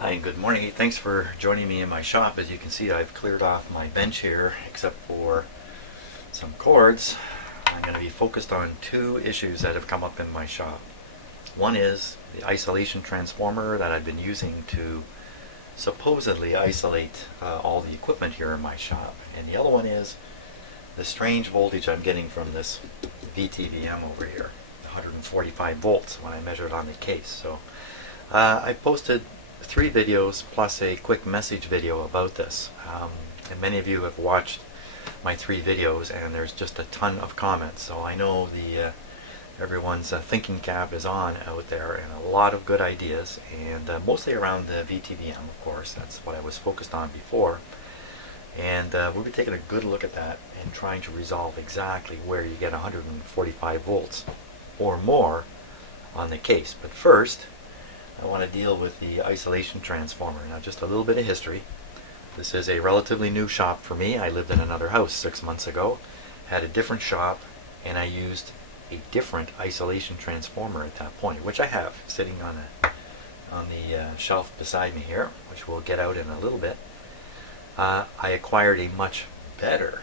Hi and good morning. Thanks for joining me in my shop. As you can see, I've cleared off my bench here except for some cords. I'm going to be focused on two issues that have come up in my shop. One is the isolation transformer that I've been using to supposedly isolate all the equipment here in my shop. And the other one is the strange voltage I'm getting from this VTVM over here, 145 volts when I measured on the case. So I posted 3 videos plus a quick message video about this. And many of you have watched my 3 videos, and there's just a ton of comments. So I know everyone's thinking cap is on out there, and a lot of good ideas, and mostly around the VTVM, of course. That's what I was focused on before. And we'll be taking a good look at that and trying to resolve exactly where you get 145 volts or more on the case. But first, I want to deal with the isolation transformer. Now, just a little bit of history. This is a relatively new shop for me. I lived in another house 6 months ago, had a different shop, and I used a different isolation transformer at that point, which I have sitting on the shelf beside me here, which we'll get out in a little bit. I acquired a much better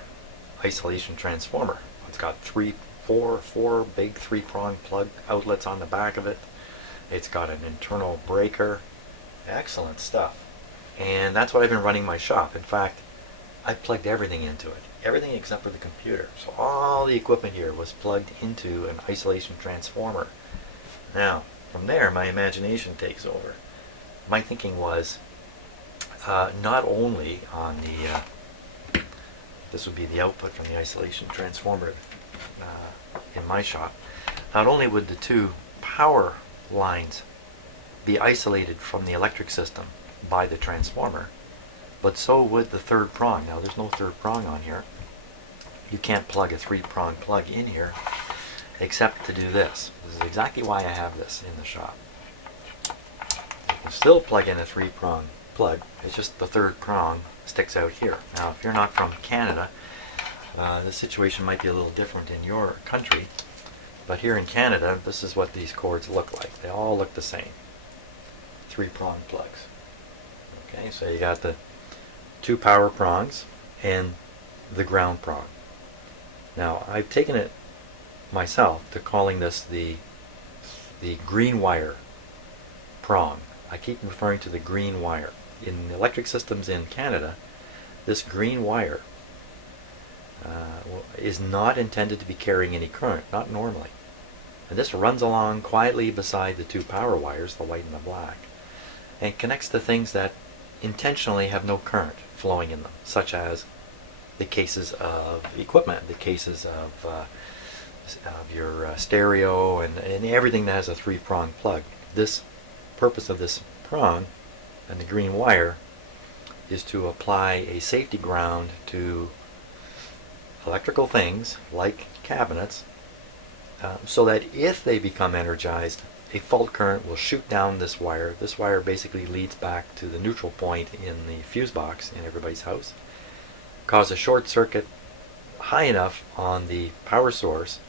isolation transformer. It's got four big 3-prong plug outlets on the back of it. It's got an internal breaker. Excellent stuff. And that's what I've been running my shop. In fact, I plugged everything into it. Everything except for the computer. So all the equipment here was plugged into an isolation transformer. Now, from there, my imagination takes over. My thinking was not only on this would be the output from the isolation transformer in my shop, not only would the 2 power lines be isolated from the electric system by the transformer, but so would the 3rd prong. Now, there's no 3rd prong on here. You can't plug a 3-prong plug in here except to do this. This is exactly why I have this in the shop. You can still plug in a 3-prong plug. It's just the 3rd prong sticks out here. Now, if you're not from Canada, the situation might be a little different in your country. But here in Canada, this is what these cords look like. They all look the same. 3-prong plugs. Okay, so you got the 2 power prongs and the ground prong. Now, I've taken it myself to calling this the green wire prong. I keep referring to the green wire. In electric systems in Canada, this green wire is not intended to be carrying any current, not normally. And this runs along quietly beside the 2 power wires, the white and the black, and connects to things that intentionally have no current flowing in them, such as the cases of equipment, the cases of your stereo, and everything that has a 3-prong plug. This purpose of this prong and the green wire is to apply a safety ground to electrical things like cabinets, so that if they become energized, a fault current will shoot down this wire. This wire basically leads back to the neutral point in the fuse box in everybody's house, cause a short circuit high enough on the power source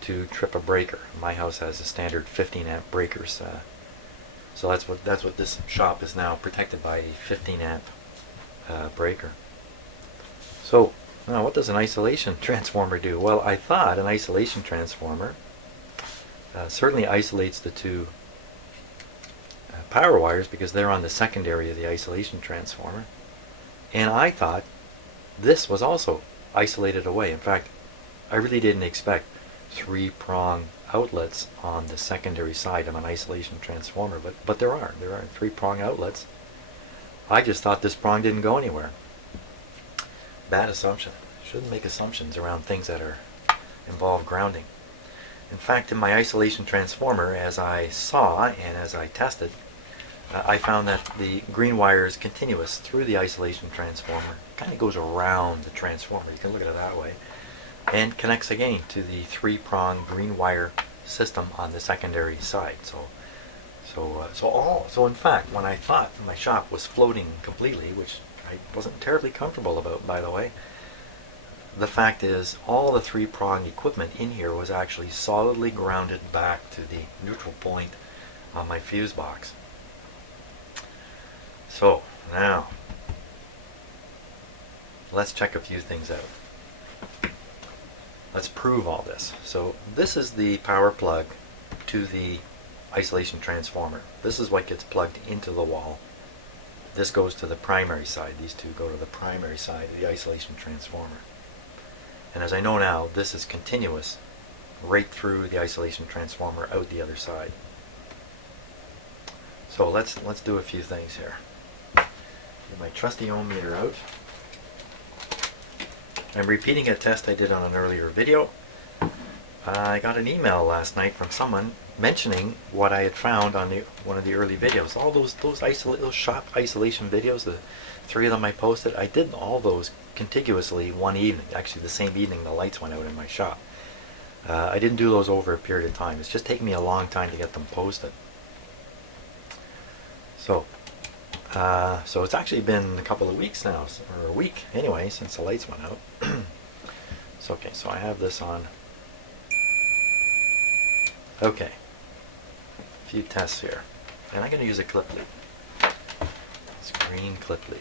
to trip a breaker. My house has a standard 15 amp breakers, so that's what this shop is now, protected by a 15 amp breaker. So now, what does an isolation transformer do? Well, I thought an isolation transformer certainly isolates the 2 power wires because they're on the secondary of the isolation transformer. And I thought this was also isolated away. In fact, I really didn't expect 3-prong outlets on the secondary side of an isolation transformer, but there are 3-prong outlets. I just thought this prong didn't go anywhere. Bad assumption. Shouldn't make assumptions around things that involve grounding. In fact, in my isolation transformer, as I saw and as I tested, I found that the green wire is continuous through the isolation transformer. It kind of goes around the transformer, you can look at it that way, and connects again to the 3-prong green wire system on the secondary side. So in fact, when I thought my shop was floating completely, which I wasn't terribly comfortable about, by the way, the fact is all the 3-prong equipment in here was actually solidly grounded back to the neutral point on my fuse box. So now let's check a few things out. Let's prove all this. So this is the power plug to the isolation transformer. This is what gets plugged into the wall. This goes to the primary side. These two go to the primary side of the isolation transformer. And as I know now, this is continuous right through the isolation transformer out the other side. So let's do a few things here. Get my trusty ohm meter out. I'm repeating a test I did on an earlier video. I got an email last night from someone mentioning what I had found on one of the early videos. All those shop isolation videos, the 3 of them I posted, I did all those contiguously one evening. Actually, the same evening the lights went out in my shop. I didn't do those over a period of time. It's just taken me a long time to get them posted. So it's actually been a couple of weeks now, or a week anyway, since the lights went out. So okay, so I have this on. Okay, a few tests here, and I'm going to use a clip lead. It's a green clip lead.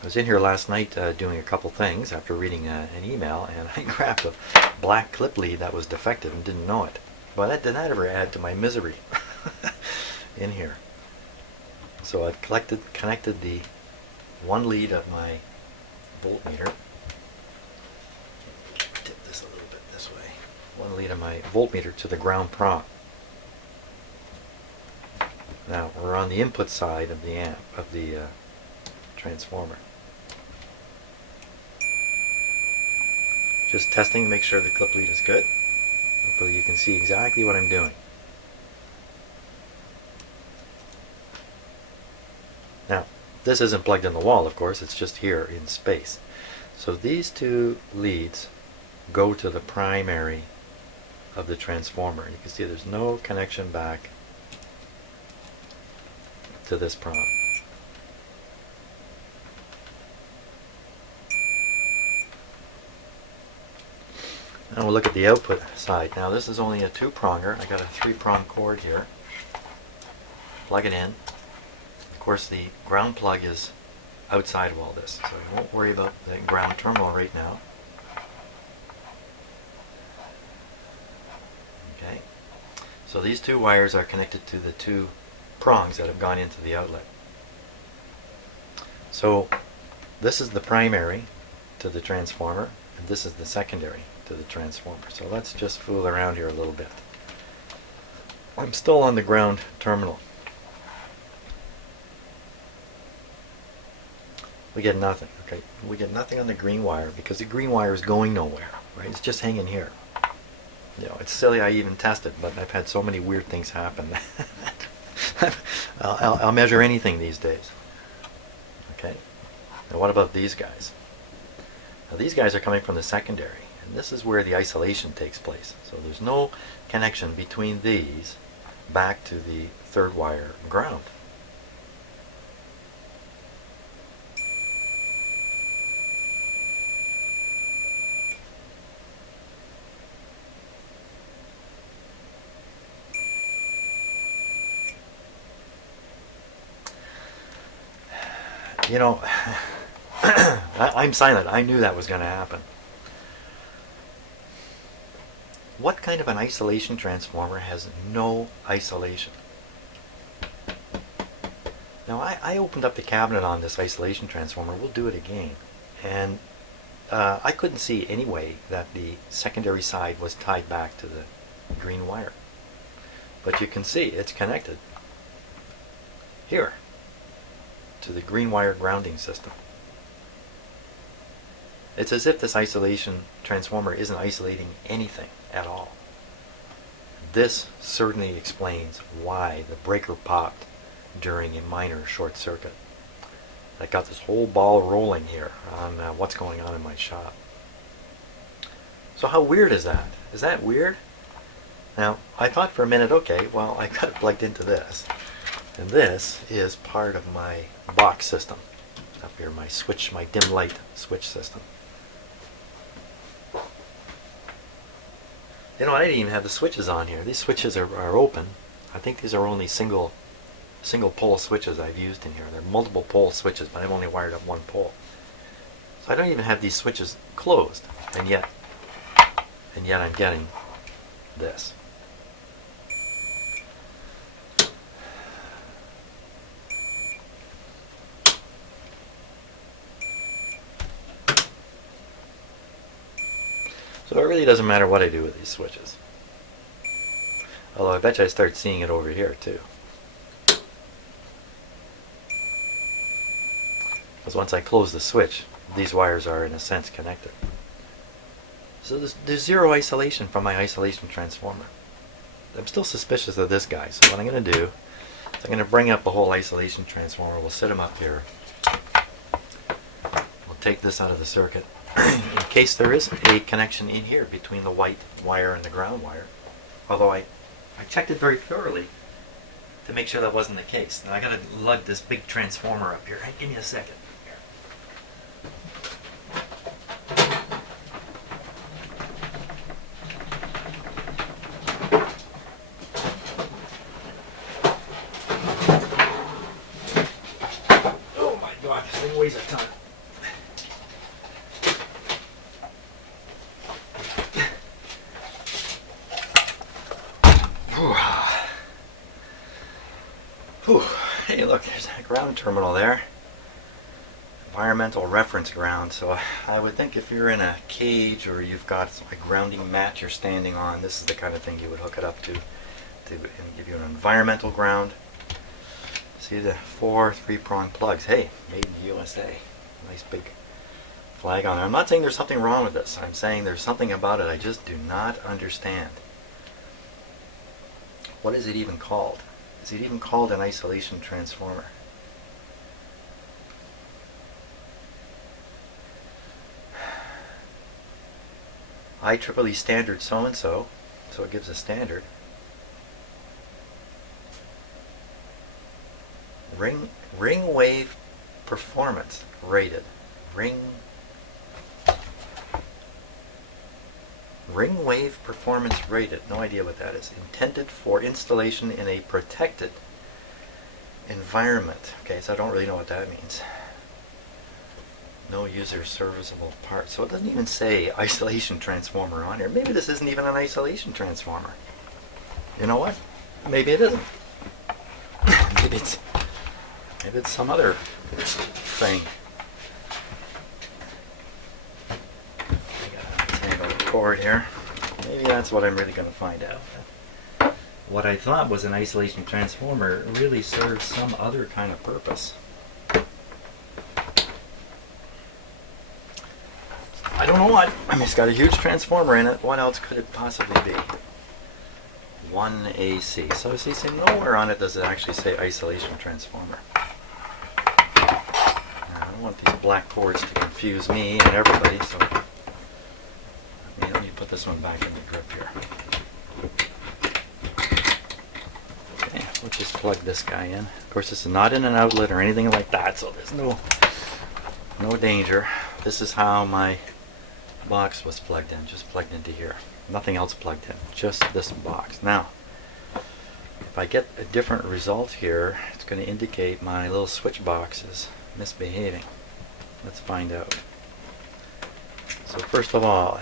I was in here last night doing a couple things after reading an email, and I grabbed a black clip lead that was defective and didn't know it. But that did not ever add to my misery in here. So I've connected the one lead of my voltmeter. Tip this a little bit this way. One lead of my voltmeter to the ground prong. Now we're on the input side of the transformer. Just testing to make sure the clip lead is good. Hopefully you can see exactly what I'm doing. Now, this isn't plugged in the wall, of course, it's just here in space. So these two leads go to the primary of the transformer. You can see there's no connection back to this prong. Now we'll look at the output side. Now this is only a 2-pronger. I got a 3-prong cord here. Plug it in. Of course, the ground plug is outside of all this, so I won't worry about the ground terminal right now. Okay, so these 2 wires are connected to the 2 prongs that have gone into the outlet. So this is the primary to the transformer, and this is the secondary to the transformer. So let's just fool around here a little bit. I'm still on the ground terminal. We get nothing. Okay, we get nothing on the green wire because the green wire is going nowhere, right? It's just hanging here. You know, it's silly I even tested, but I've had so many weird things happen. I'll measure anything these days. Okay. Now what about these guys? Now these guys are coming from the secondary, and this is where the isolation takes place. So there's no connection between these back to the 3rd wire ground. You know, I'm silent. I knew that was going to happen. What kind of an isolation transformer has no isolation? Now, I opened up the cabinet on this isolation transformer. We'll do it again. And I couldn't see any way that the secondary side was tied back to the green wire. But you can see it's connected here to the green wire grounding system. It's as if this isolation transformer isn't isolating anything at all. This certainly explains why the breaker popped during a minor short circuit. I got this whole ball rolling here on what's going on in my shop. So how weird is that? Is that weird? Now, I thought for a minute, okay, well, I got it plugged into this. And this is part of my box system. Up here, my switch, my dim light switch system. You know, I didn't even have the switches on here. These switches are open. I think these are only single single pole switches I've used in here. They're multiple pole switches, but I've only wired up one pole. So I don't even have these switches closed, and yet I'm getting this. So it really doesn't matter what I do with these switches. Although I bet you I start seeing it over here too. Because once I close the switch, these wires are in a sense connected. So there's zero isolation from my isolation transformer. I'm still suspicious of this guy, so what I'm going to do is I'm going to bring up the whole isolation transformer. We'll set him up here. We'll take this out of the circuit in case there is a connection in here between the white wire and the ground wire. Although I checked it very thoroughly to make sure that wasn't the case. Now I got to lug this big transformer up here. Hey, give me a second. Oh my God, this thing weighs a ton. Whew. Hey, look, there's a ground terminal there. Environmental reference ground. So I would think if you're in a cage or you've got a grounding mat you're standing on, this is the kind of thing you would hook it up to and give you an environmental ground. See the 4 3-prong plugs. Hey, made in the USA. Nice big flag on there. I'm not saying there's something wrong with this. I'm saying there's something about it I just do not understand. What is it even called? Is it even called an isolation transformer? IEEE standard so-and-so, so it gives a standard. Ring wave performance rated. Ring wave performance rated. No idea what that is. Intended for installation in a protected environment. Okay, so I don't really know what that means. No user serviceable parts. So it doesn't even say isolation transformer on here. Maybe this isn't even an isolation transformer. You know what? Maybe it isn't. Maybe it's some other thing. Cord here. Maybe that's what I'm really going to find out. What I thought was an isolation transformer really serves some other kind of purpose. I don't know what. I mean, it's got a huge transformer in it. What else could it possibly be? 1 AC. So see, nowhere on it does it actually say isolation transformer. I don't want these black cords to confuse me and everybody, so let me put this one back in the grip here. Okay, we'll just plug this guy in. Of course, this is not in an outlet or anything like that, so there's no danger. This is how my box was plugged in, just plugged into here. Nothing else plugged in, just this box. Now, if I get a different result here, it's going to indicate my little switch box is misbehaving. Let's find out. So first of all,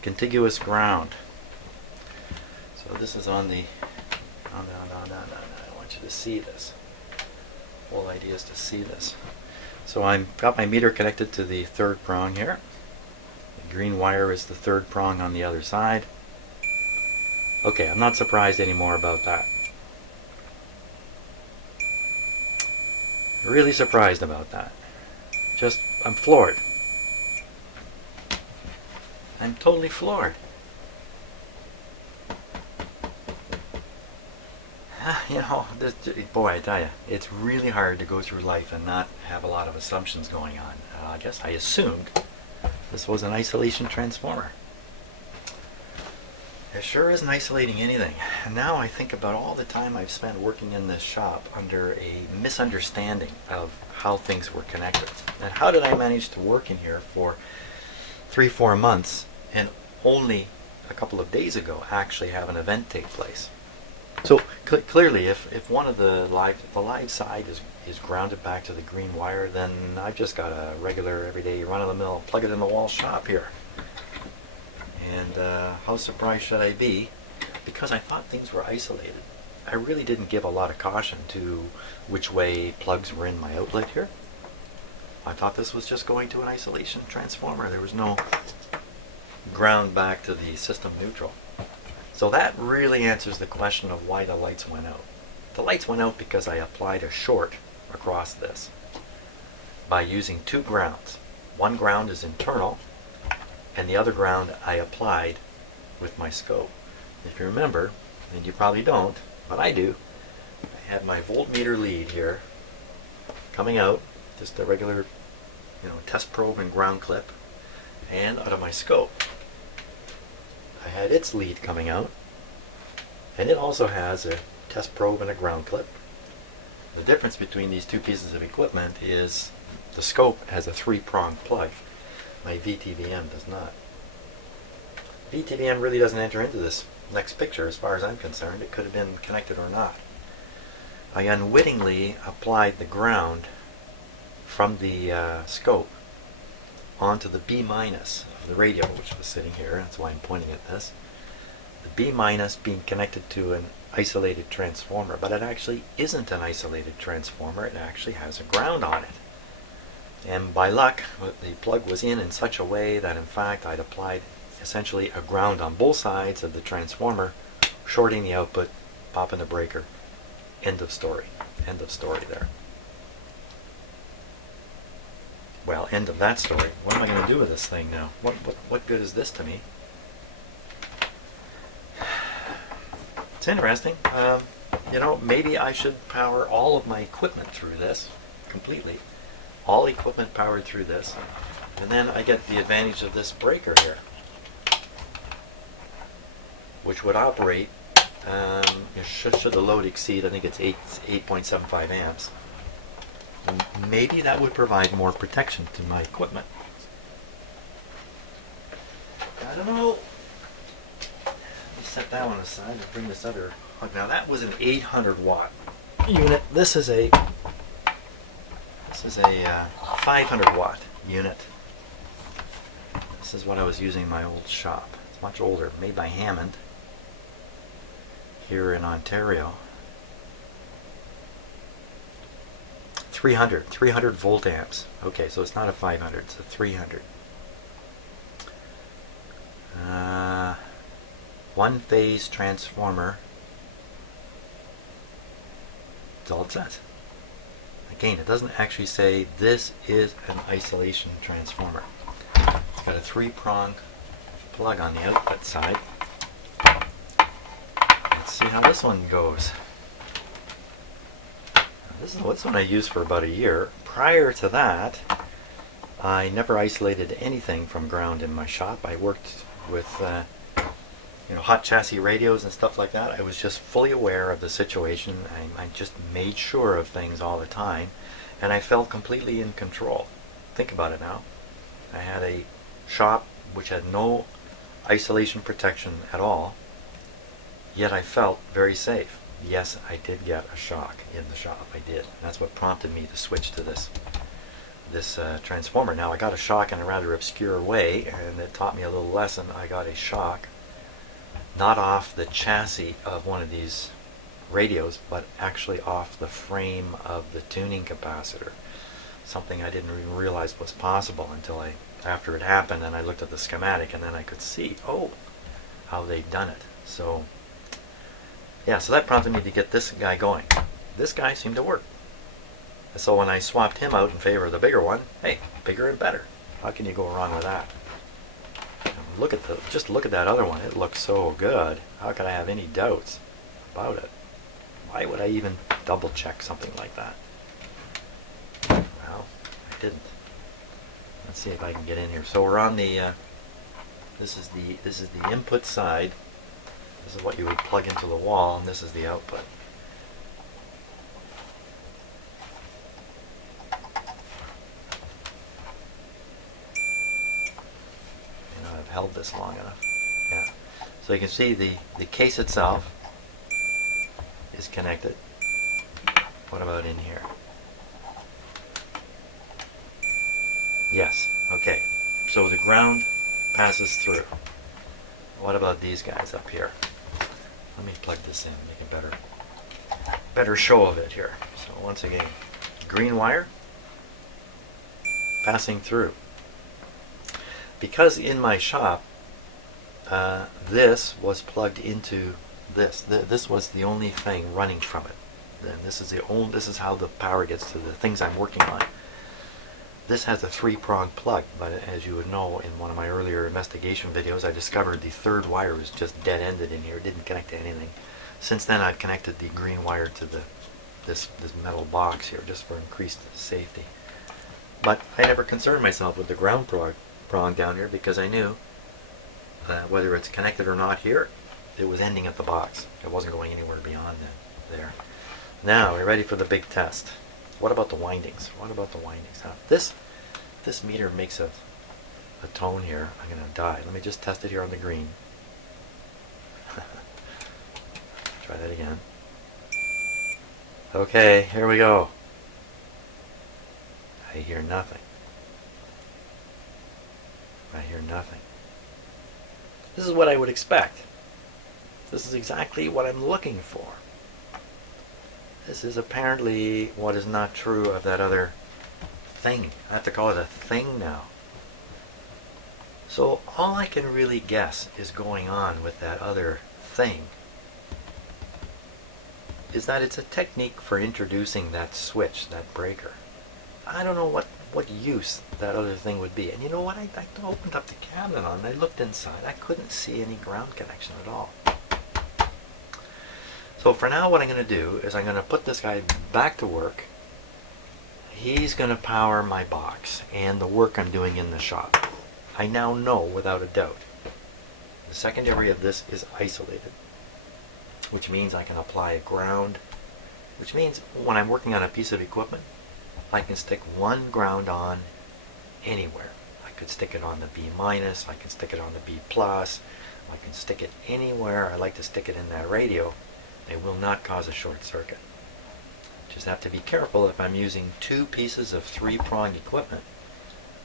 contiguous ground. So this is on the, no, I want you to see this. The whole idea is to see this. So I've got my meter connected to the 3rd prong here. The green wire is the 3rd prong on the other side. Okay, I'm not surprised anymore about that. Really surprised about that. I'm floored. I'm totally floored. You know, boy, I tell you, it's really hard to go through life and not have a lot of assumptions going on. I guess I assumed this was an isolation transformer. It sure isn't isolating anything. And now I think about all the time I've spent working in this shop under a misunderstanding of how things were connected. And how did I manage to work in here for 3-4 months and only a couple of days ago actually have an event take place? So clearly, if one of the live side is grounded back to the green wire, then I've just got a regular, everyday, run-of-the-mill, plug it in the wall shop here. And how surprised should I be? Because I thought things were isolated. I really didn't give a lot of caution to which way plugs were in my outlet here. I thought this was just going to an isolation transformer. There was no ground back to the system neutral. So that really answers the question of why the lights went out. The lights went out because I applied a short across this by using two grounds. One ground is internal, and the other ground I applied with my scope. If you remember, and you probably don't, but I do, I had my voltmeter lead here coming out, just a regular, test probe and ground clip, and out of my scope I had its lead coming out, and it also has a test probe and a ground clip. The difference between these two pieces of equipment is the scope has a 3-pronged plug. My VTVM does not. VTVM really doesn't enter into this next picture as far as I'm concerned. It could have been connected or not. I unwittingly applied the ground from the scope onto the B- of the radio, which was sitting here. That's why I'm pointing at this. The B- being connected to an isolated transformer, but it actually isn't an isolated transformer. It actually has a ground on it. And by luck, the plug was in such a way that in fact I'd applied essentially a ground on both sides of the transformer, shorting the output, popping the breaker. End of story. End of story there. Well, end of that story. What am I going to do with this thing now? What good is this to me? It's interesting. Maybe I should power all of my equipment through this completely. All equipment powered through this. And then I get the advantage of this breaker here, which would operate, should the load exceed, I think it's 8.75 amps. Maybe that would provide more protection to my equipment. I don't know. Let me set that one aside and bring this other. Now that was an 800 watt unit. This is a 500 watt unit. This is what I was using in my old shop. It's much older, made by Hammond here in Ontario. 300 volt amps. Okay, so it's not a 500, it's a 300. One phase transformer. That's all it says. Again, it doesn't actually say this is an isolation transformer. It's got a 3-prong plug on the output side. Let's see how this one goes. This one I used for about a year. Prior to that, I never isolated anything from ground in my shop. I worked with hot chassis radios and stuff like that. I was just fully aware of the situation. I just made sure of things all the time, and I felt completely in control. Think about it now. I had a shop which had no isolation protection at all, yet I felt very safe. Yes, I did get a shock in the shop. I did. That's what prompted me to switch to this transformer. Now I got a shock in a rather obscure way, and it taught me a little lesson. I got a shock not off the chassis of one of these radios, but actually off the frame of the tuning capacitor. Something I didn't even realize was possible until after it happened, and I looked at the schematic, and then I could see, how they'd done it. So yeah, so that prompted me to get this guy going. This guy seemed to work. So when I swapped him out in favor of the bigger one, hey, bigger and better. How can you go wrong with that? Just look at that other one. It looks so good. How could I have any doubts about it? Why would I even double check something like that? Well, I didn't. Let's see if I can get in here. So we're on the. This is the input side. This is what you would plug into the wall, and this is the output. I've held this long enough. Yeah. So you can see the case itself is connected. What about in here? Yes, okay. So the ground passes through. What about these guys up here? Let me plug this in, make a better show of it here. So once again, green wire passing through. Because in my shop, this was plugged into this. This was the only thing running from it. Then this is how the power gets to the things I'm working on. This has a 3-prong plug, but as you would know, in one of my earlier investigation videos, I discovered the third wire was just dead-ended in here. It didn't connect to anything. Since then, I've connected the green wire to this metal box here, just for increased safety. But I never concerned myself with the ground prong down here, because I knew that whether it's connected or not here, it was ending at the box. It wasn't going anywhere beyond there. Now, we're ready for the big test. What about the windings? What about the windings? Now, this meter makes a tone here. I'm going to die. Let me just test it here on the green. Try that again. Okay, here we go. I hear nothing. I hear nothing. This is what I would expect. This is exactly what I'm looking for. This is apparently what is not true of that other thing. I have to call it a thing now. So all I can really guess is going on with that other thing is that it's a technique for introducing that switch, that breaker. I don't know what use that other thing would be. And you know what? I opened up the cabinet on it, I looked inside. I couldn't see any ground connection at all. So for now, what I'm going to do is I'm going to put this guy back to work. He's going to power my box and the work I'm doing in the shop. I now know without a doubt the secondary of this is isolated, which means I can apply a ground, which means when I'm working on a piece of equipment, I can stick one ground on anywhere. I could stick it on the B-, I can stick it on the B+, I can stick it anywhere I like to stick it in that radio. It will not cause a short circuit. Just have to be careful if I'm using 2 pieces of 3-prong equipment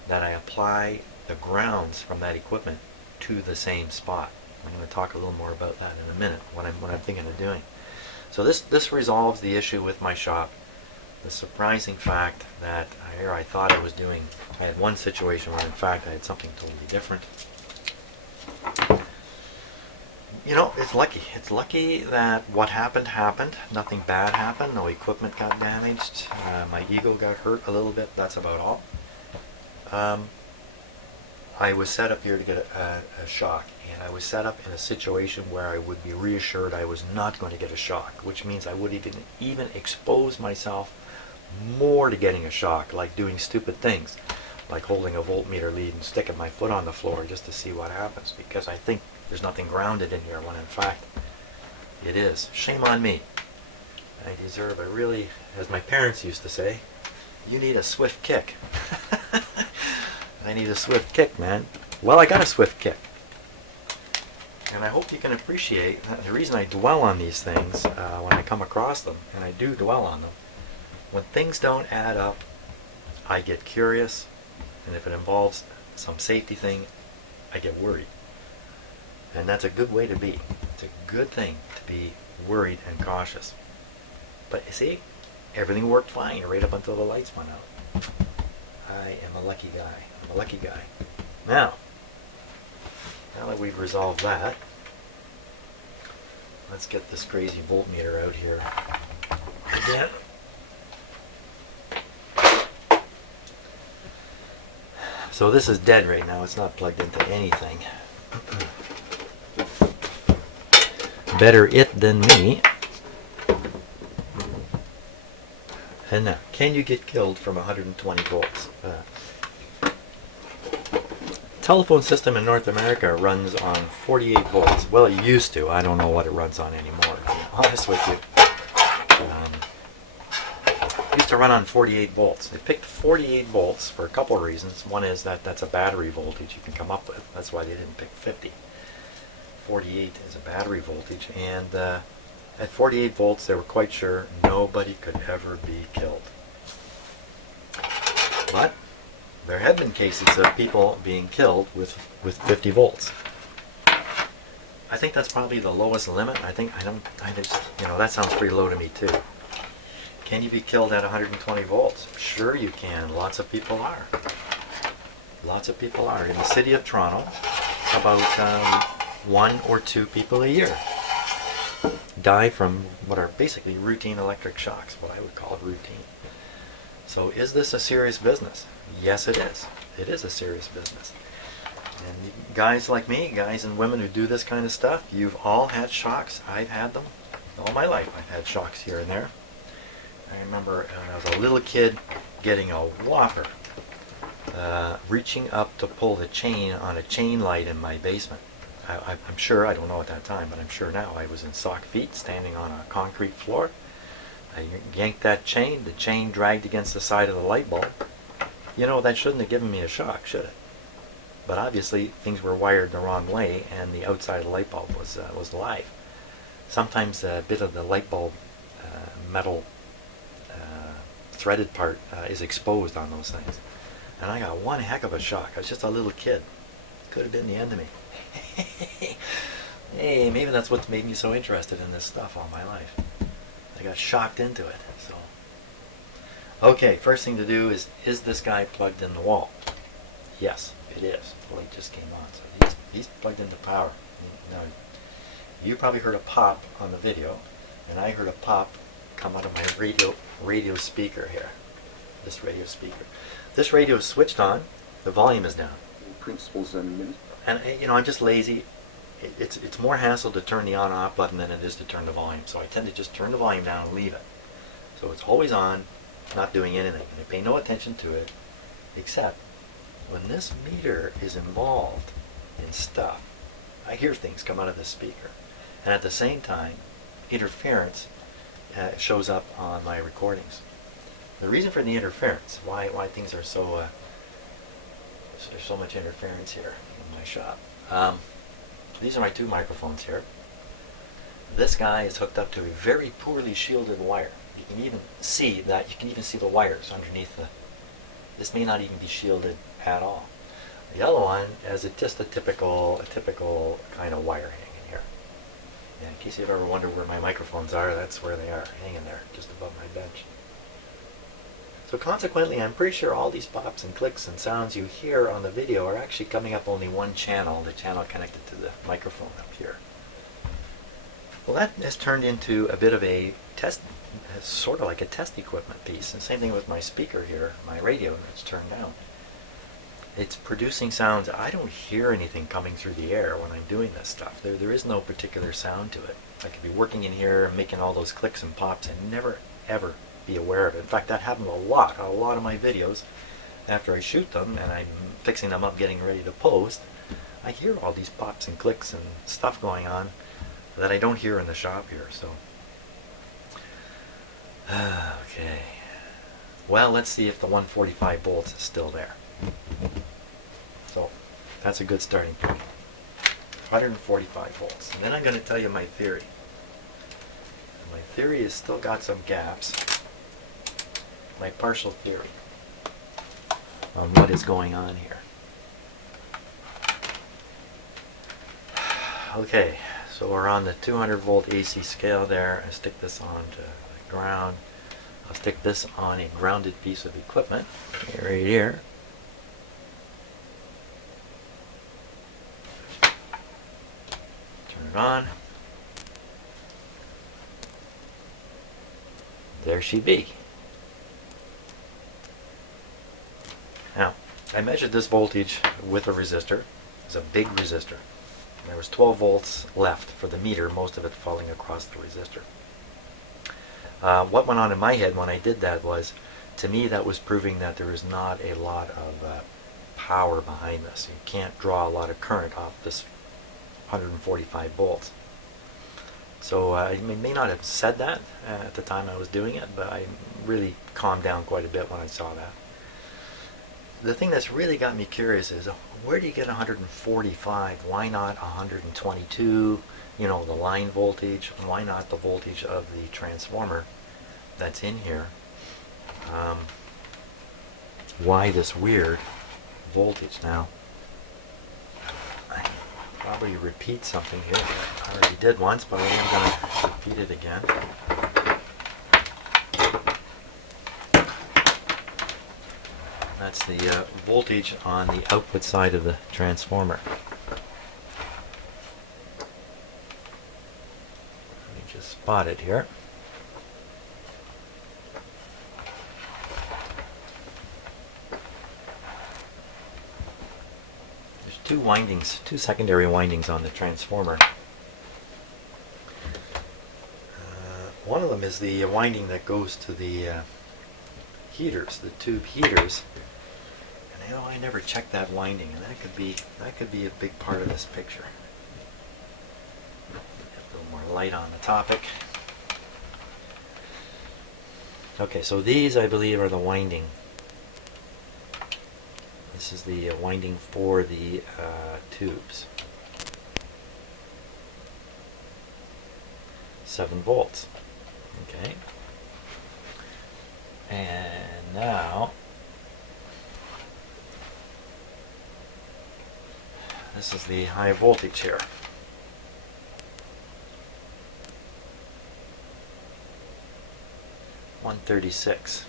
that I apply the grounds from that equipment to the same spot. I'm going to talk a little more about that in a minute, what I'm thinking of doing. So this resolves the issue with my shop. The surprising fact that here I thought I had one situation where in fact I had something totally different. You know, it's lucky. It's lucky that what happened. Nothing bad happened. No equipment got damaged. My ego got hurt a little bit. That's about all. I was set up here to get a shock, and I was set up in a situation where I would be reassured I was not going to get a shock, which means I would even expose myself more to getting a shock, like doing stupid things, like holding a voltmeter lead and sticking my foot on the floor just to see what happens, because I think there's nothing grounded in here when in fact it is. Shame on me. I deserve a really, as my parents used to say, you need a swift kick. I need a swift kick, man. Well, I got a swift kick. And I hope you can appreciate the reason I dwell on these things when I come across them, and I do dwell on them. When things don't add up, I get curious, and if it involves some safety thing, I get worried. And that's a good way to be. It's a good thing to be worried and cautious. But you see, everything worked fine right up until the lights went out. I am a lucky guy. I'm a lucky guy. Now that we've resolved that, let's get this crazy voltmeter out here again. So this is dead right now. It's not plugged into anything. Better it than me. And now, can you get killed from 120 volts? Telephone system in North America runs on 48 volts. Well, it used to. I don't know what it runs on anymore, to be honest with you. It used to run on 48 volts. They picked 48 volts for a couple of reasons. One is that that's a battery voltage you can come up with. That's why they didn't pick 50. 48 is a battery voltage, and At 48 volts, they were quite sure nobody could ever be killed. But there have been cases of people being killed with 50 volts. I think that's probably the lowest limit. I just, that sounds pretty low to me too. Can you be killed at 120 volts? Sure you can. Lots of people are. Lots of people are. In the city of Toronto, about 1 or 2 people a year die from what are basically routine electric shocks, what I would call routine. So is this a serious business? Yes, it is. It is a serious business. And guys like me, guys and women who do this kind of stuff, you've all had shocks. I've had them all my life. I've had shocks here and there. I remember when I was a little kid getting a whopper, reaching up to pull the chain on a chain light in my basement. I'm sure, I don't know at that time, but I'm sure now, I was in sock feet standing on a concrete floor. I yanked that chain, the chain dragged against the side of the light bulb. That shouldn't have given me a shock, should it? But obviously things were wired the wrong way and the outside of the light bulb was live. Sometimes a bit of the light bulb metal threaded part is exposed on those things. And I got one heck of a shock. I was just a little kid. Could have been the end of me. Hey, maybe that's what's made me so interested in this stuff all my life. I got shocked into it. So, okay, first thing to do is this guy plugged in the wall? Yes, it is. The light just came on, so he's plugged into power. Now, you probably heard a pop on the video, and I heard a pop come out of my radio speaker here. This radio speaker. This radio is switched on. The volume is down. Principles and I'm just lazy. It's more hassle to turn the on-off button than it is to turn the volume. So I tend to just turn the volume down and leave it. So it's always on, not doing anything. And I pay no attention to it, except when this meter is involved in stuff, I hear things come out of this speaker. And at the same time, interference shows up on my recordings. The reason for the interference, why things are so there's so much interference here in my shop. These are my 2 microphones here. This guy is hooked up to a very poorly shielded wire. You can even see the wires underneath this may not even be shielded at all. The other one has just a typical kind of wire hanging here. And in case you've ever wondered where my microphones are, that's where they are, hanging there, just above my bench. So consequently, I'm pretty sure all these pops and clicks and sounds you hear on the video are actually coming up only one channel, the channel connected to the microphone up here. Well, that has turned into a bit of a test, sort of like a test equipment piece. And same thing with my speaker here, my radio that's turned down. It's producing sounds. I don't hear anything coming through the air when I'm doing this stuff. There is no particular sound to it. I could be working in here making all those clicks and pops and never ever be aware of it. In fact, that happened a lot of my videos. After I shoot them and I'm fixing them up, getting ready to post, I hear all these pops and clicks and stuff going on that I don't hear in the shop here. So, okay. Well, let's see if the 145 volts is still there. So, that's a good starting point. 145 volts. And then I'm going to tell you my theory. My theory has still got some gaps. My partial theory on what is going on here. Okay, so we're on the 200 volt AC scale there. I stick this on to the ground. I'll stick this on a grounded piece of equipment right here. Turn it on. There she be. Now, I measured this voltage with a resistor. It's a big resistor. And there was 12 volts left for the meter, most of it falling across the resistor. What went on in my head when I did that was, to me, that was proving that there is not a lot of power behind this. You can't draw a lot of current off this 145 volts. So I may not have said that at the time I was doing it, but I really calmed down quite a bit when I saw that. The thing that's really got me curious is, where do you get 145? Why not 122? You know, the line voltage. Why not the voltage of the transformer that's in here? Why this weird voltage? Now, I probably repeat something here. I already did once, but I am going to repeat it again. That's the voltage on the output side of the transformer. Let me just spot it here. There's two windings, two secondary windings on the transformer. One of them is the winding that goes to the heaters, the tube heaters. And you know, I never checked that winding, and that could be a big part of this picture. A little more light on the topic. Okay, so these I believe are the winding. This is the winding for the tubes. 7 volts. Okay. And now this is the high voltage here. $136.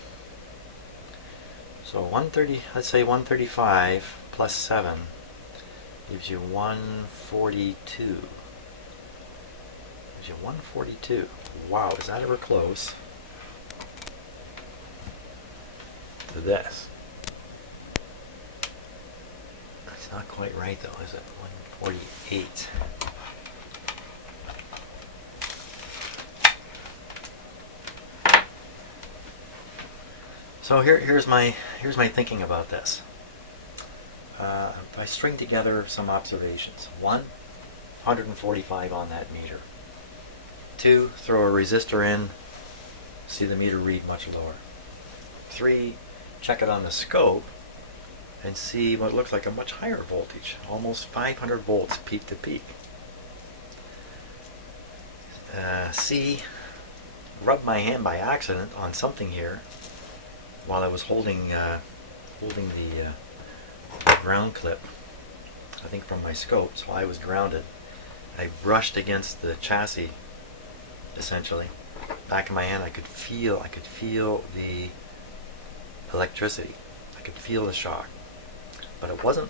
So 130, let's say 135 plus 7 gives you 142. Gives you 142. Wow, is that ever close to this? It's not quite right though, is it? 148. So here's my thinking about this. If I string together some observations. 1, 145 on that meter. 2, throw a resistor in, see the meter read much lower. 3, check it on the scope and see what looks like a much higher voltage, almost 500 volts peak to peak. C, rub my hand by accident on something here while I was holding the ground clip, I think from my scope, so I was grounded. I brushed against the chassis, essentially. Back of my hand, I could feel the electricity. I could feel the shock, but it wasn't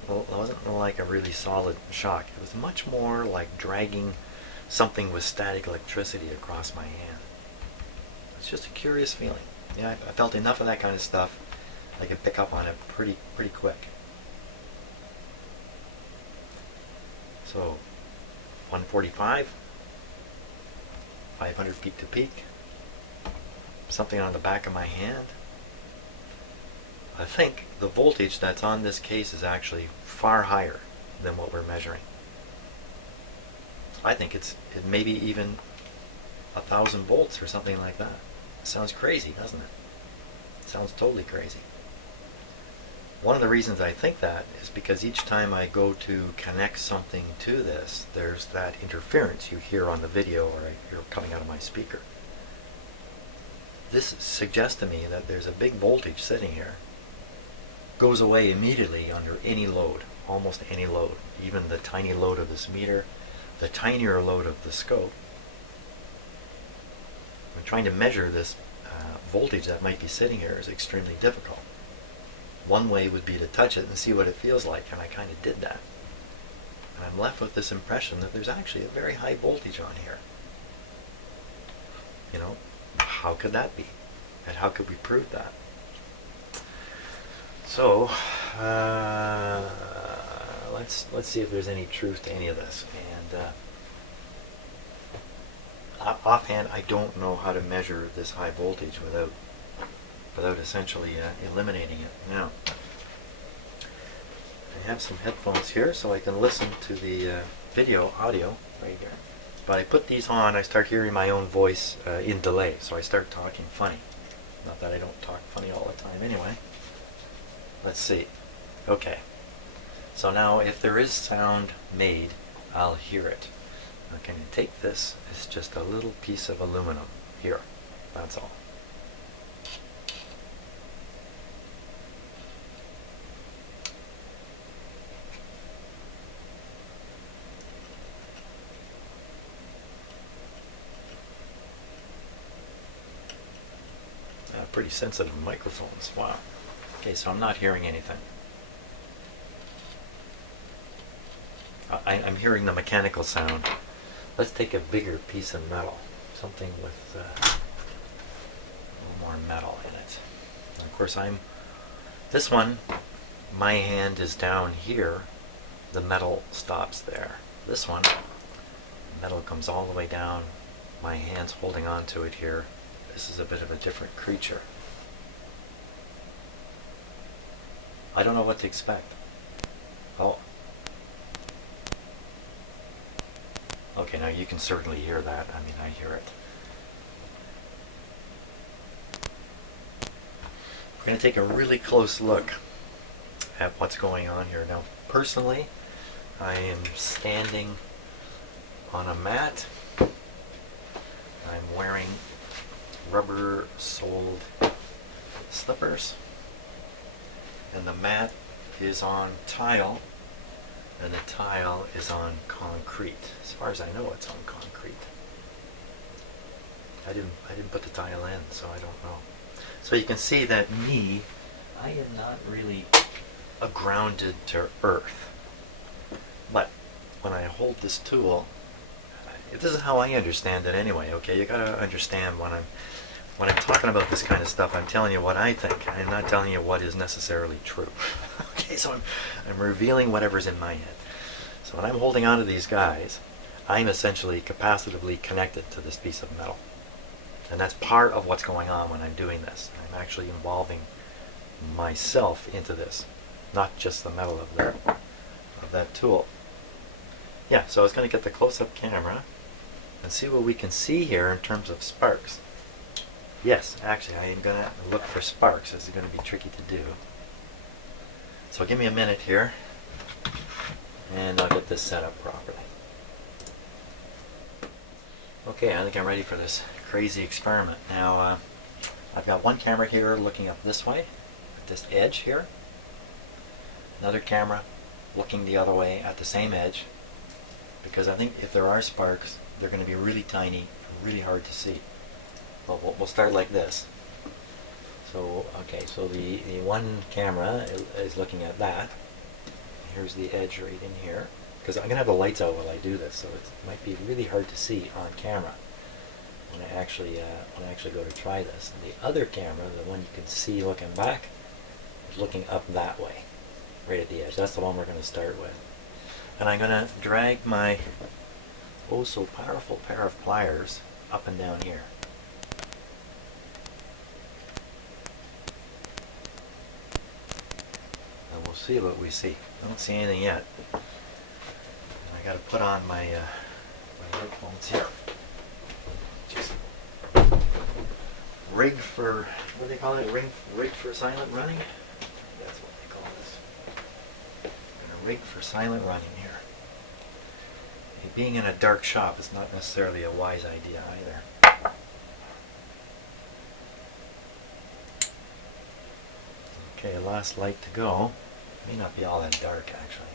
like a really solid shock. It was much more like dragging something with static electricity across my hand. It's just a curious feeling. Yeah, I felt enough of that kind of stuff. I could pick up on it pretty quick. So 145, 500 peak to peak, something on the back of my hand. I think the voltage that's on this case is actually far higher than what we're measuring. I think it may be even 1,000 volts or something like that. It sounds crazy, doesn't it? It sounds totally crazy. One of the reasons I think that is because each time I go to connect something to this, there's that interference you hear on the video or I hear coming out of my speaker. This suggests to me that there's a big voltage sitting here. Goes away immediately under any load, almost any load, even the tiny load of this meter, the tinier load of the scope. When trying to measure this voltage that might be sitting here is extremely difficult. One way would be to touch it and see what it feels like, and I kind of did that. And I'm left with this impression that there's actually a very high voltage on here. You know, how could that be? And how could we prove that? So, let's see if there's any truth to any of this. And offhand, I don't know how to measure this high voltage without essentially eliminating it. Now, I have some headphones here so I can listen to the video audio right here. But I put these on, I start hearing my own voice in delay, so I start talking funny. Not that I don't talk funny all the time anyway. Let's see. Okay. So now if there is sound made, I'll hear it. Okay, take this, it's just a little piece of aluminum here, that's all. Pretty sensitive microphones, wow. Okay, so I'm not hearing anything. I'm hearing the mechanical sound. Let's take a bigger piece of metal, something with a little more metal in it. And of course, this one, my hand is down here, the metal stops there. This one, metal comes all the way down, my hand's holding on to it here. This is a bit of a different creature. I don't know what to expect. Oh. Okay, now you can certainly hear that. I mean, I hear it. We're going to take a really close look at what's going on here. Now, personally, I am standing on a mat. I'm wearing rubber-soled slippers, and the mat is on tile, and the tile is on concrete. As far as I know, it's on concrete. I didn't put the tile in, so I don't know. So you can see that I am not really grounded to earth. But when I hold this tool, this is how I understand it anyway, okay? You gotta understand when I'm talking about this kind of stuff, I'm telling you what I think. I'm not telling you what is necessarily true. Okay, so I'm revealing whatever's in my head. So when I'm holding on to these guys, I'm essentially capacitively connected to this piece of metal. And that's part of what's going on when I'm doing this. I'm actually involving myself into this, not just the metal of that tool. Yeah, so I was going to get the close-up camera and see what we can see here in terms of sparks. Yes, actually, I am going to look for sparks. This is going to be tricky to do. So give me a minute here, and I'll get this set up properly. Okay, I think I'm ready for this crazy experiment. Now, I've got one camera here looking up this way, at this edge here. Another camera looking the other way at the same edge, because I think if there are sparks, they're going to be really tiny, really hard to see. Well, we'll start like this. So, okay, so the one camera is looking at that. Here's the edge right in here. Because I'm going to have the lights out while I do this, so it might be really hard to see on camera when I actually go to try this. And the other camera, the one you can see looking back, is looking up that way, right at the edge. That's the one we're going to start with. And I'm going to drag my oh so powerful pair of pliers up and down here. And we'll see what we see. I don't see anything yet. I got to put on my headphones here. Just rig for, what do they call it? Rig for silent running? That's what they call this. And a rig for silent running here. Being in a dark shop is not necessarily a wise idea either. Okay, last light to go. May not be all that dark actually.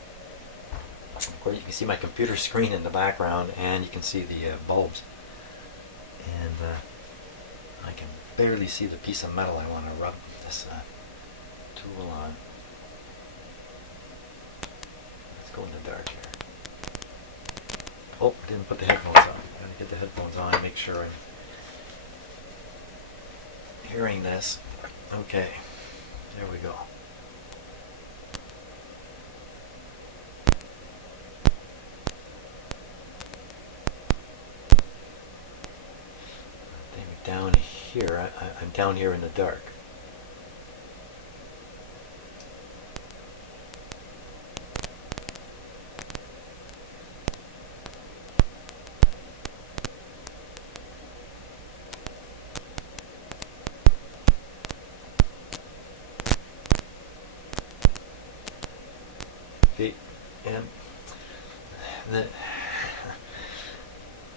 Of course, you can see my computer screen in the background, and you can see the bulbs. And I can barely see the piece of metal I want to rub this tool on. Let's go in the dark here. Oh, I didn't put the headphones on. I gotta get the headphones on and make sure I'm hearing this. Okay, there we go. Down here, I'm down here in the dark. Okay, and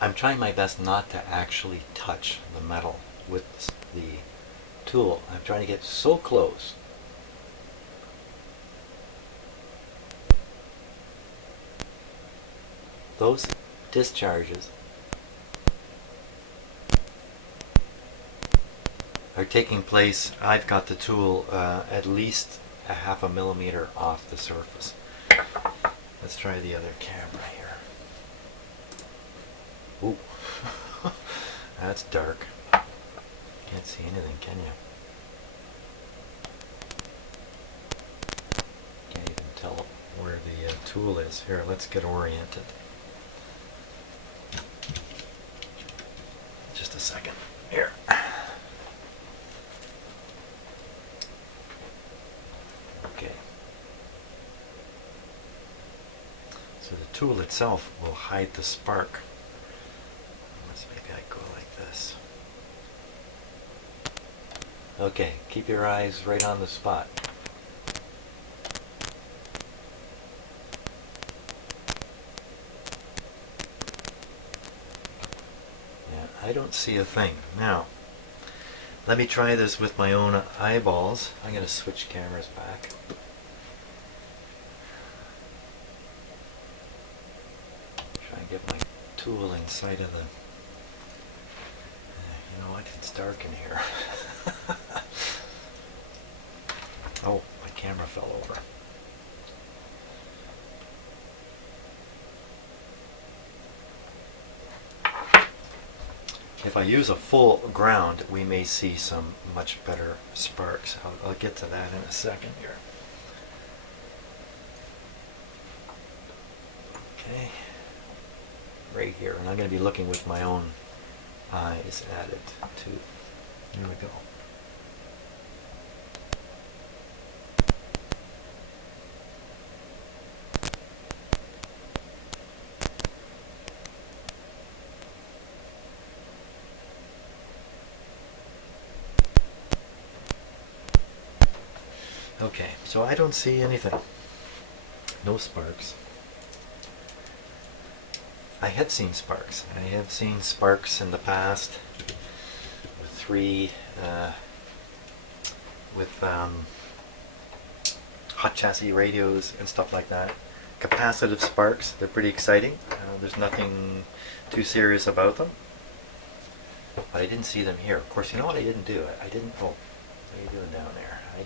I'm trying my best not to actually touch the metal with the tool. I'm trying to get so close. Those discharges are taking place. I've got the tool at least a half a millimeter off the surface. Let's try the other camera here. Ooh, that's dark. Can't see anything, can you? Can't even tell where the tool is. Here, let's get oriented. Just a second. Here. Okay. So the tool itself will hide the spark. Maybe I go like this. Okay, keep your eyes right on the spot. Yeah, I don't see a thing. Now, let me try this with my own eyeballs. I'm going to switch cameras back. Try and get my tool inside of the... You know what? It's dark in here. Oh, my camera fell over. If I use a full ground, we may see some much better sparks. I'll get to that in a second here. Okay, right here, and I'm going to be looking with my own eyes at it too. Here we go. Okay, so I don't see anything. No sparks. I had seen sparks. I have seen sparks in the past with hot chassis radios and stuff like that. Capacitive sparks, they're pretty exciting. There's nothing too serious about them. But I didn't see them here. Of course, you know what I didn't do? I didn't, oh, what are you doing down there? I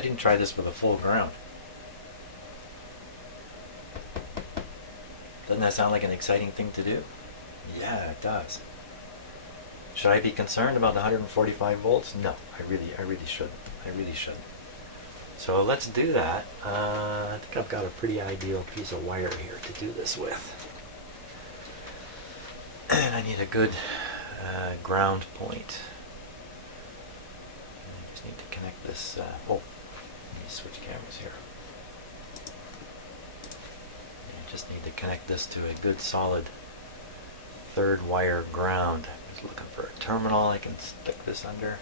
didn't try this with a full ground. Doesn't that sound like an exciting thing to do? Yeah, it does. Should I be concerned about the 145 volts? No, I really shouldn't. I really shouldn't. So let's do that. I think I've got a pretty ideal piece of wire here to do this with. And I need a good ground point. I just need to connect this. Oh, let me switch cameras here. I just need to connect this to a good solid third wire ground. I'm just looking for a terminal I can stick this under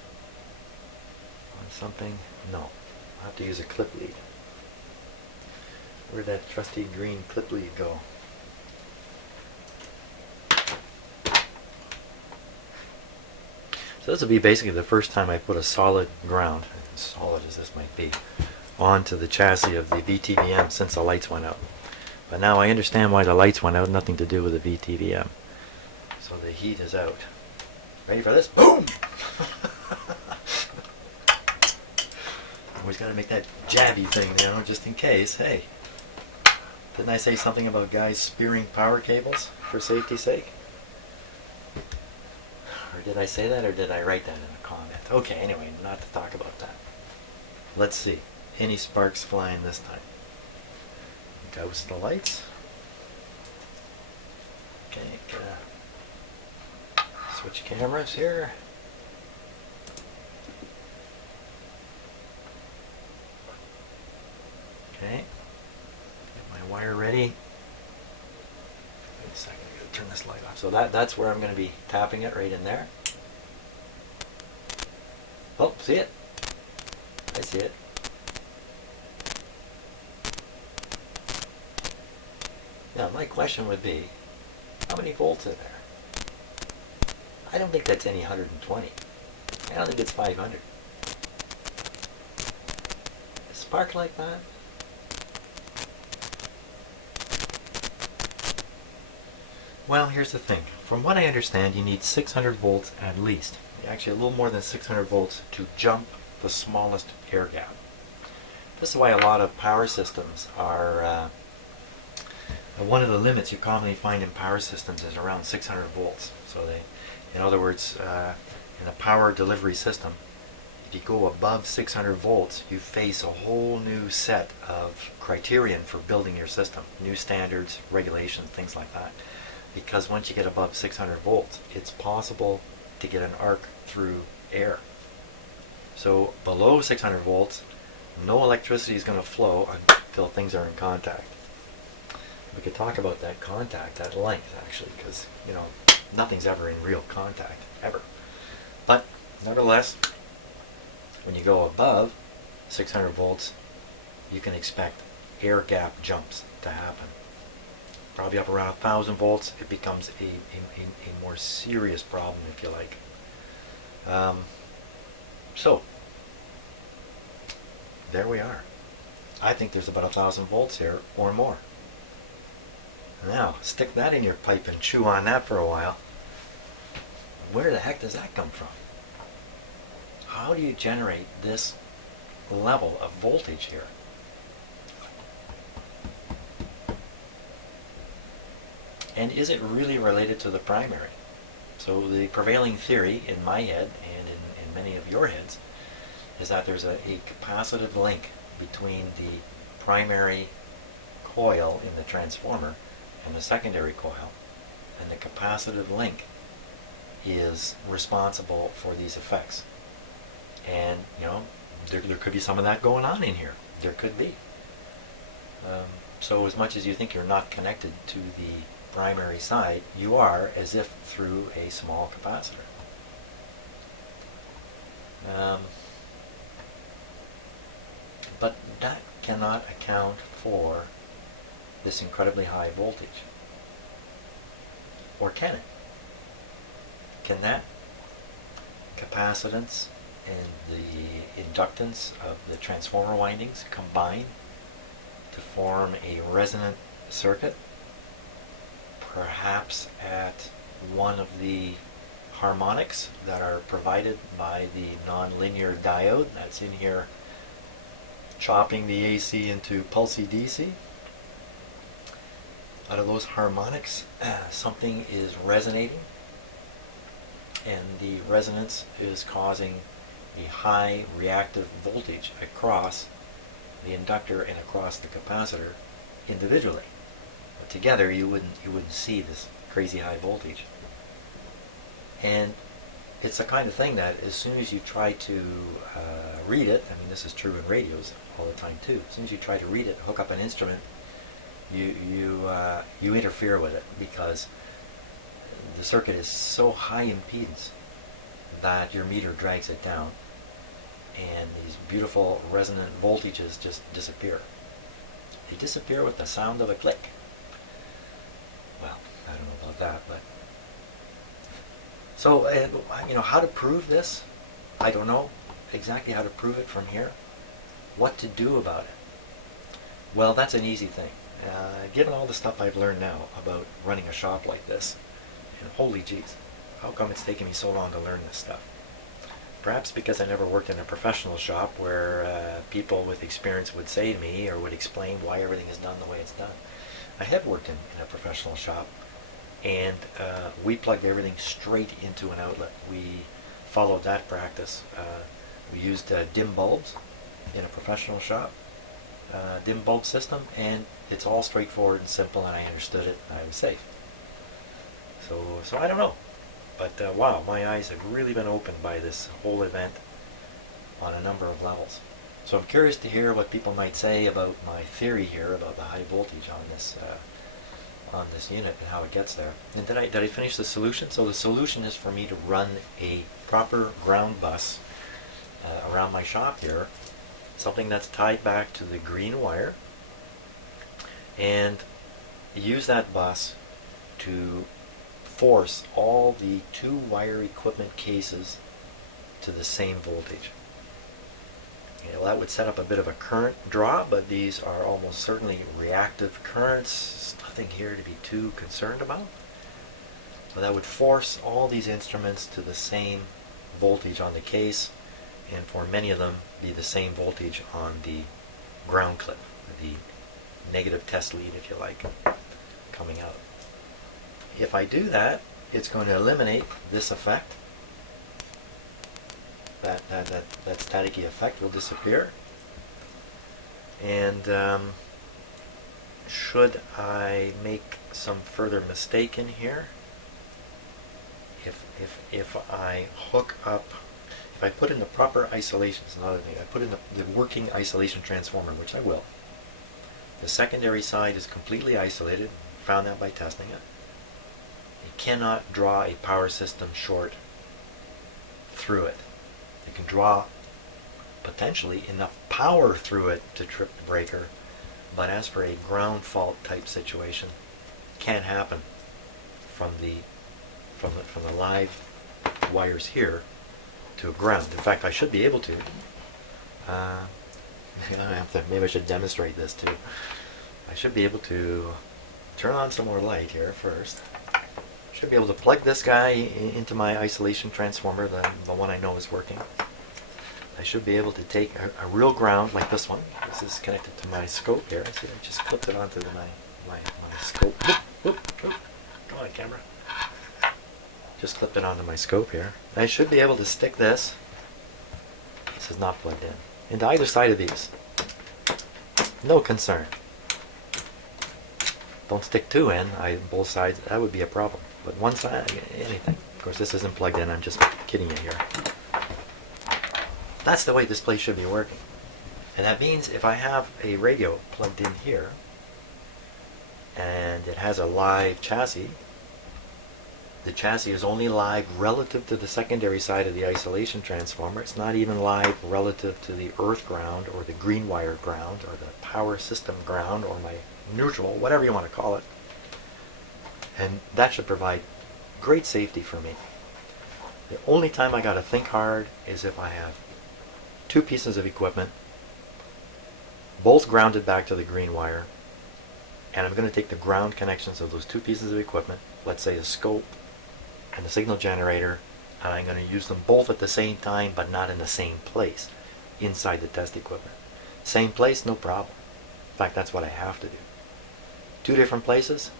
on something. No, I'll have to use a clip lead. Where'd that trusty green clip lead go? So this will be basically the first time I put a solid ground, as solid as this might be, onto the chassis of the VTVM since the lights went out. But now I understand why the lights went out, nothing to do with the VTVM. So the heat is out. Ready for this? Boom! Always got to make that jabby thing, you know, just in case. Hey, didn't I say something about guys spearing power cables for safety's sake? Or did I say that, or did I write that in a comment? Okay, anyway, not to talk about that. Let's see. Any sparks flying this time? Douse the lights. Okay, switch cameras here. Okay, get my wire ready. Wait a second, I gotta turn this light off. So that's where I'm going to be tapping it, right in there. Oh, see it? I see it. Now my question would be, how many volts in there? I don't think that's any 120. I don't think it's 500. A spark like that? Well, here's the thing. From what I understand, you need 600 volts at least. Actually, a little more than 600 volts to jump the smallest air gap. This is why a lot of power systems are, one of the limits you commonly find in power systems is around 600 volts. So they, in other words, in a power delivery system, if you go above 600 volts, you face a whole new set of criterion for building your system, new standards, regulations, things like that. Because once you get above 600 volts, it's possible to get an arc through air. So below 600 volts, no electricity is going to flow until things are in contact. We could talk about that contact at length, actually, because, you know, nothing's ever in real contact, ever. But nevertheless, when you go above 600 volts, you can expect air gap jumps to happen. Probably up around 1,000 volts, it becomes a more serious problem, if you like. So, there we are. I think there's about 1,000 volts here, or more. Now, stick that in your pipe and chew on that for a while. Where the heck does that come from? How do you generate this level of voltage here? And is it really related to the primary? So the prevailing theory in my head and in many of your heads is that there's a capacitive link between the primary coil in the transformer and the secondary coil, and the capacitive link is responsible for these effects. And you know, there could be some of that going on in here. There could be. So as much as you think you're not connected to the primary side, you are, as if through a small capacitor. But that cannot account for this incredibly high voltage. Or can it? Can that capacitance and the inductance of the transformer windings combine to form a resonant circuit? Perhaps at one of the harmonics that are provided by the nonlinear diode that's in here, chopping the AC into pulsy DC. Out of those harmonics, something is resonating, and the resonance is causing a high reactive voltage across the inductor and across the capacitor individually. But together you wouldn't see this crazy high voltage. And it's the kind of thing that as soon as you try to read it, I mean this is true in radios all the time too, as soon as you try to read it, hook up an instrument, you interfere with it, because the circuit is so high impedance that your meter drags it down, and these beautiful resonant voltages just disappear. They disappear with the sound of a click. Well, I don't know about that, but so you know, how to prove this? I don't know exactly how to prove it from here. What to do about it? Well, that's an easy thing. Given all the stuff I've learned now about running a shop like this, and holy jeez, how come it's taken me so long to learn this stuff? Perhaps because I never worked in a professional shop where people with experience would say to me or would explain why everything is done the way it's done. I have worked in a professional shop, and we plugged everything straight into an outlet. We followed that practice. We used dim bulbs in a professional shop, dim bulb system, and it's all straightforward and simple, and I understood it, and I was safe. So I don't know. But wow, my eyes have really been opened by this whole event on a number of levels. So I'm curious to hear what people might say about my theory here about the high voltage on this unit and how it gets there. And did I finish the solution? So the solution is for me to run a proper ground bus around my shop here, something that's tied back to the green wire, and use that bus to force all the 2-wire equipment cases to the same voltage. Okay, well, that would set up a bit of a current draw, but these are almost certainly reactive currents. There's nothing here to be too concerned about. So that would force all these instruments to the same voltage on the case, and for many of them be the same voltage on the ground clip, the negative test lead, if you like, coming out. If I do that, it's going to eliminate this effect. That staticky effect will disappear. And should I make some further mistake in here, if I hook up, if I put in the proper isolation, it's another thing, I put in the working isolation transformer, which I will. The secondary side is completely isolated, found that by testing it. It cannot draw a power system short through it. It can draw potentially enough power through it to trip the breaker, but as for a ground fault type situation, can't happen from the live wires here to ground. In fact, I should be able to. Maybe I should demonstrate this too. I should be able to turn on some more light here first. Should be able to plug this guy into my isolation transformer, the one I know is working. I should be able to take a real ground like this one. This is connected to my scope here. See, I just clipped it onto my scope. Whoop. Come on, camera. Just clipped it onto my scope here. I should be able to stick this. This is not plugged in. Into either side of these. No concern. Don't stick two in, both sides, that would be a problem. But one side, anything. Of course, this isn't plugged in, I'm just kidding you here. That's the way this place should be working. And that means if I have a radio plugged in here, and it has a live chassis, the chassis is only live relative to the secondary side of the isolation transformer. It's not even live relative to the earth ground or the green wire ground or the power system ground or my neutral, whatever you want to call it. And that should provide great safety for me. The only time I got to think hard is if I have two pieces of equipment, both grounded back to the green wire, and I'm going to take the ground connections of those two pieces of equipment, let's say the scope and the signal generator, and I'm going to use them both at the same time but not in the same place inside the test equipment. Same place, no problem. In fact, that's what I have to do. Two different places,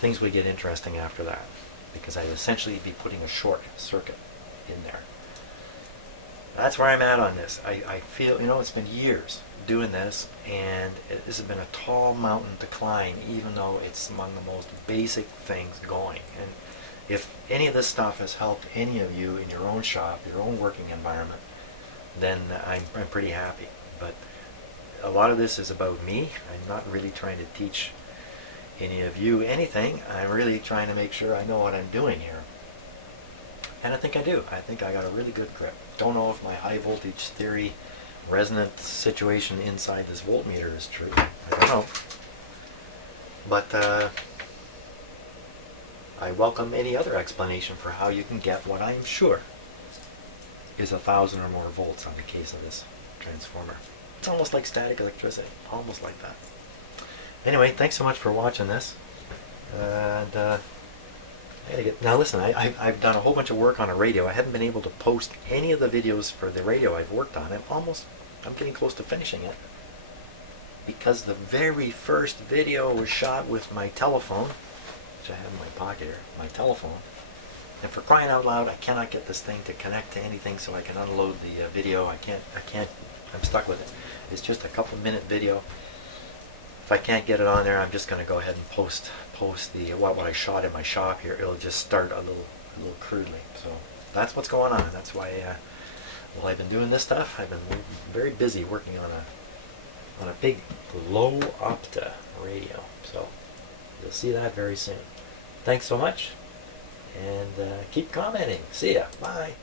things would get interesting after that, because I'd essentially be putting a short circuit in there. That's where I'm at on this. I feel, it's been years doing this, and this has been a tall mountain to climb, even though it's among the most basic things going. And if any of this stuff has helped any of you in your own shop, your own working environment, then I'm pretty happy. But a lot of this is about me. I'm not really trying to teach any of you anything. I'm really trying to make sure I know what I'm doing here. And I think I do. I think I got a really good grip. Don't know if my high voltage theory resonant situation inside this voltmeter is true. I don't know. But I welcome any other explanation for how you can get what I'm sure is 1,000 or more volts on the case of this transformer. It's almost like static electricity. Almost like that. Anyway, thanks so much for watching this. And now listen, I've done a whole bunch of work on a radio. I haven't been able to post any of the videos for the radio I've worked on. I'm getting close to finishing it, because the very first video was shot with my telephone, which I have in my pocket here, my telephone. And for crying out loud, I cannot get this thing to connect to anything so I can unload the video. I can't, I'm stuck with it. It's just a couple minute video. If I can't get it on there, I'm just going to go ahead and post the what I shot in my shop here. It'll just start a little crudely. So that's what's going on. That's why while I've been doing this stuff, I've been very busy working on a big low opta radio. So you'll see that very soon. Thanks so much, and keep commenting. See ya. Bye.